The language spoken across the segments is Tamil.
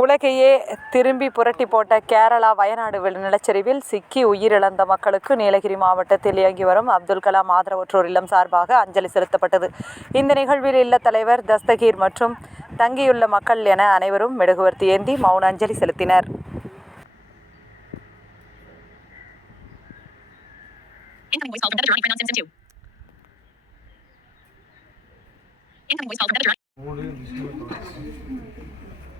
உலகையே திரும்பி புரட்டி போட்ட கேரளா வயநாடு நிலச்சரிவில் சிக்கி உயிரிழந்த மக்களுக்கு நீலகிரி மாவட்டத்தில் இயங்கி வரும் அப்துல் கலாம் ஆதரவற்றோர் இல்லம் சார்பாக அஞ்சலி செலுத்தப்பட்டது. இந்த நிகழ்வில் இல்ல தலைவர் தஸ்தகீர் மற்றும் தங்கியுள்ள மக்கள் என அனைவரும் மெழுகுவர்த்தி ஏந்தி மௌன அஞ்சலி செலுத்தினர். Incoming voice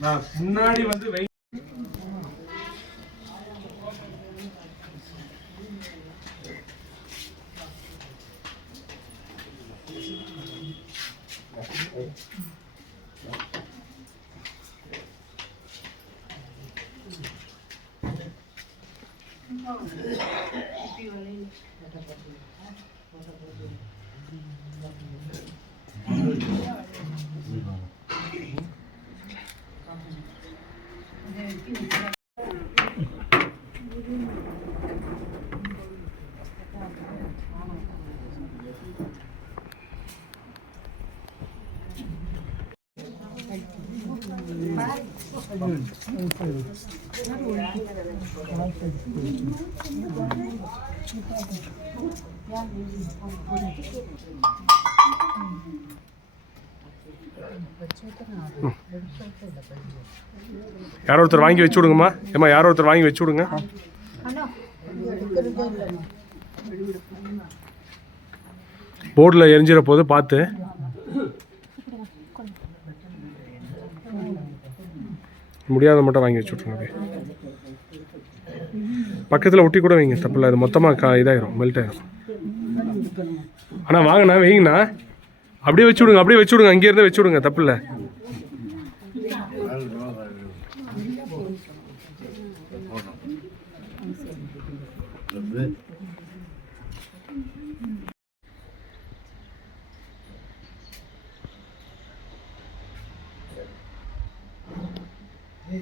நான் முன்னாடி வந்து வை யாரோ ஒருத்தர் வாங்கி வச்சு விடுங்கம்மா ஏம்மா யாரோ ஒருத்தர் வாங்கி வச்சு விடுங்க போர்டில் எரிஞ்சிட போது பார்த்து. முடியாத மட்டும் வாங்கி வச்சு விட்ருங்க பக்கத்தில் ஒட்டி கூட வைங்க தப்பில்ல. அது மொத்தமாக கா இதாயிரும் மெல்ட் ஆயிரும் அண்ணா வாங்கண்ணா வைங்கண்ணா. அப்படியே வச்சு விடுங்க அப்படியே வச்சு விடுங்க அங்கேயே வச்சு விடுங்க தப்பில்லை. Yeah.